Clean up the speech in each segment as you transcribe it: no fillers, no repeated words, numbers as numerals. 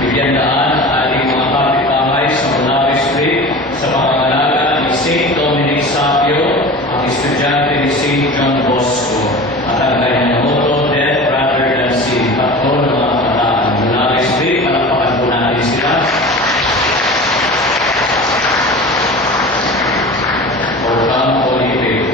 Bigyan daan ang ating mga kapitbahay sa Manawi Street sa pangangalaga ni St. Dominic Sapio, ang estudyante ni St. John Bosco, at ang kanyang motto, Death Rather Than Sin, patron ng mga kabataan. Manawi Street, palakpakan po natin sila. O come, Holy Faith.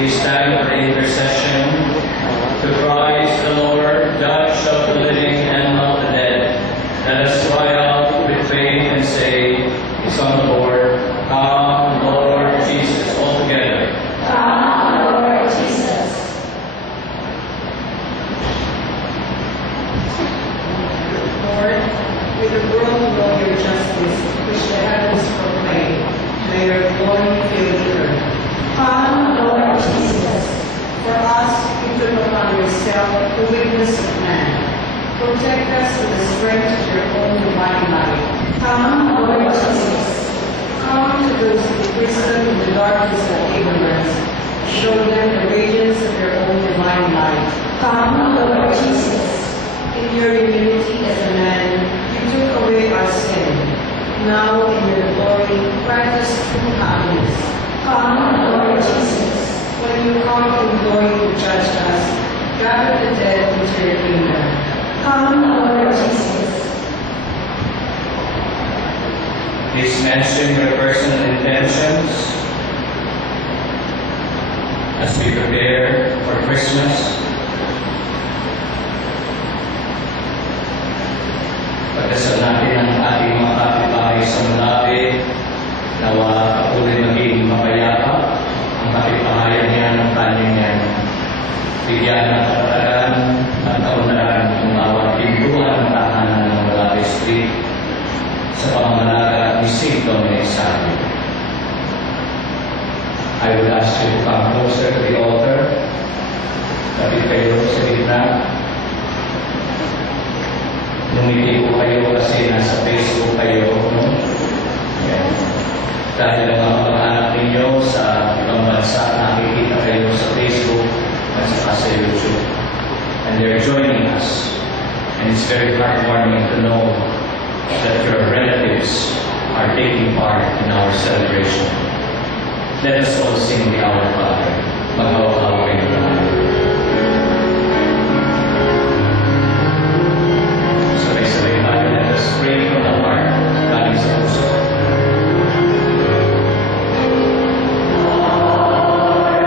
Please stand for the intercession to Christ the Lord, Judge of the living and of the dead. Let us cry out with faith and say, Son of the Lord, come, Lord Jesus, all together. Come, Lord Jesus. Lord, with the world know your justice, which the heavens proclaim, may your glory fill the earth. Come, Lord Jesus. For us, you took upon yourself the weakness of man. Protect us with the strength of your own divine light. Come, Lord Jesus. Come to those imprisoned in the darkness of ignorance. Show them the radiance of your own divine light. Come, Lord Jesus. In your humility as a man, you took away our sin. Now, in your glory, grant us true happiness. Come, Lord Jesus. When you come in glory to judge us, gather the dead into your kingdom. Come, Lord Jesus. Please mention your personal intentions as we prepare for Christmas. Pagdasal natin ang ating mga kapitbahay sa Manawi, nawa patuloy maging mapayapa ang kapitbahayan niya ng kanin niya. Bigyan ng katatagan at kaunlaran ng bawat pintuan ng tahanan ng Manawi Street sa pamamalaga ni St. Dominic Sapio. I will ask you to come closer to the altar. Tapit kayo sa gitna. Lumiti po kayo kasi nasa Facebook kayo, no? Yan. Dahil ang mga kamag-anak ninyo sa ibang bansa, nakikita kayo sa Facebook at saka sa YouTube. And they're joining us. And it's very heartwarming to know that your relatives are taking part in our celebration. Let us all sing the Our Father. Mag-awa kayo naman. Sabay-sabay tayo, let us pray from the heart, galing sa puso. Lord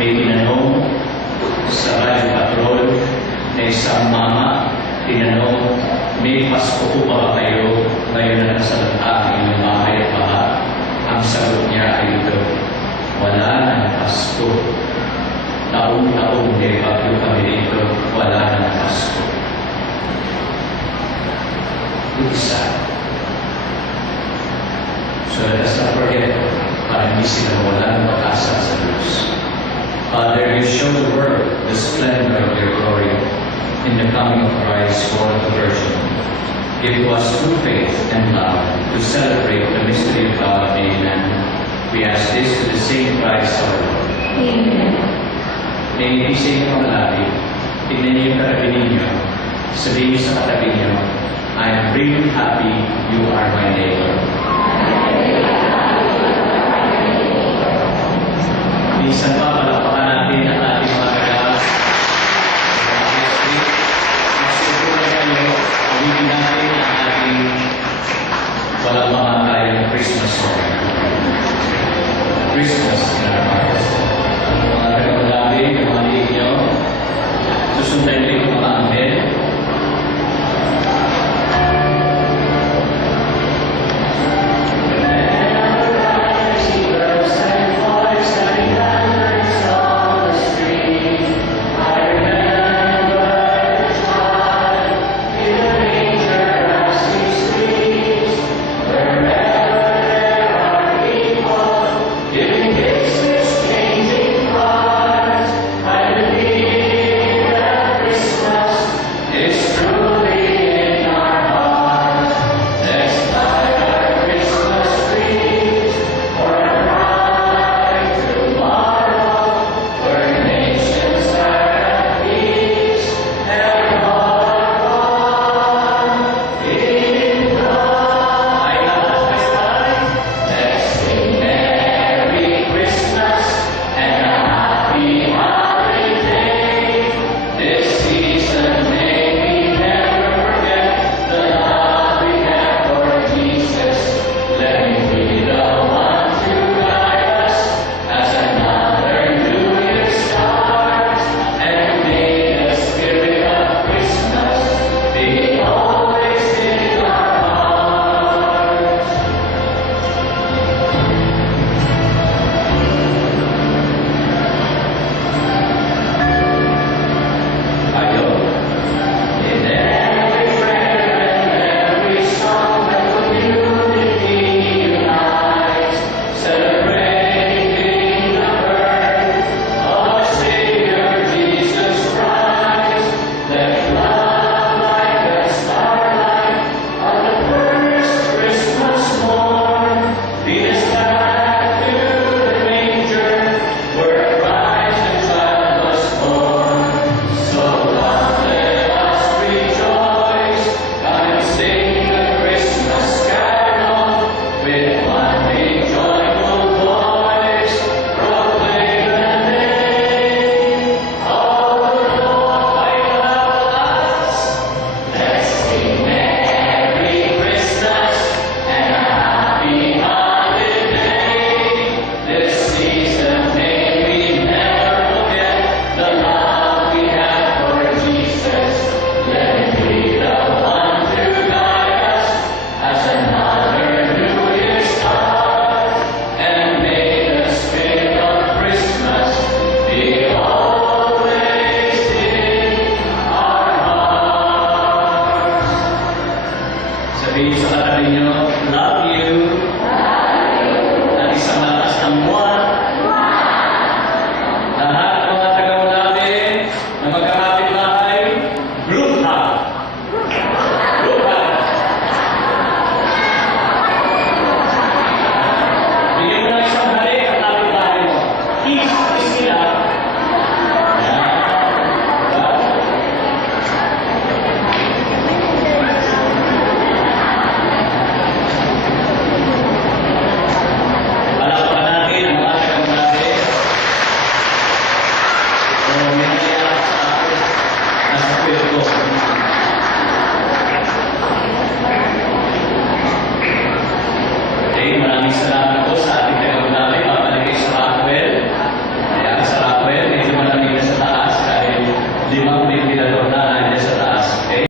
May tinanong sa Radyo Patrol na isang mama, tinanong, may Pasko po ba kayo ngayon na nasa ang inyong bahay at baha? Ang sagot niya ay ito, wala nang Pasko. Taong-taong may bagyo kami dito, wala nang Pasko. It's sad. So let us not forget, para hindi sila walang pag-asa sa Diyos. Father, you show the world the splendor of your glory in the coming of Christ, born of the Virgin. Give to us true faith and love to celebrate the mystery of God. Amen. We ask this to the same Christ our Lord. Amen. May ipising ng malabi, tignan niyo yung katabi ninyo, sabihin niyo sa katabi niyo, I am really happy you are my neighbor. Minsan pa, palakpakan natin ang ating mga kagawas. Next week, masusunan kayo, ulitin natin ang ating walang makakayang Christmas song. Christmas in our hearts. Mga taga-magabi, mga ninyo, susundan niyo yung mga anghel. Sabihin sa katabi niyo, love you. At isang lakas ng buwan. Lahat ng mga taga-ulabi na magkakapit-bahay, group hug. Group hug. Bigyan mo ng isang halik at kapit-bahay mo. Kiss nila. Maraming salamat.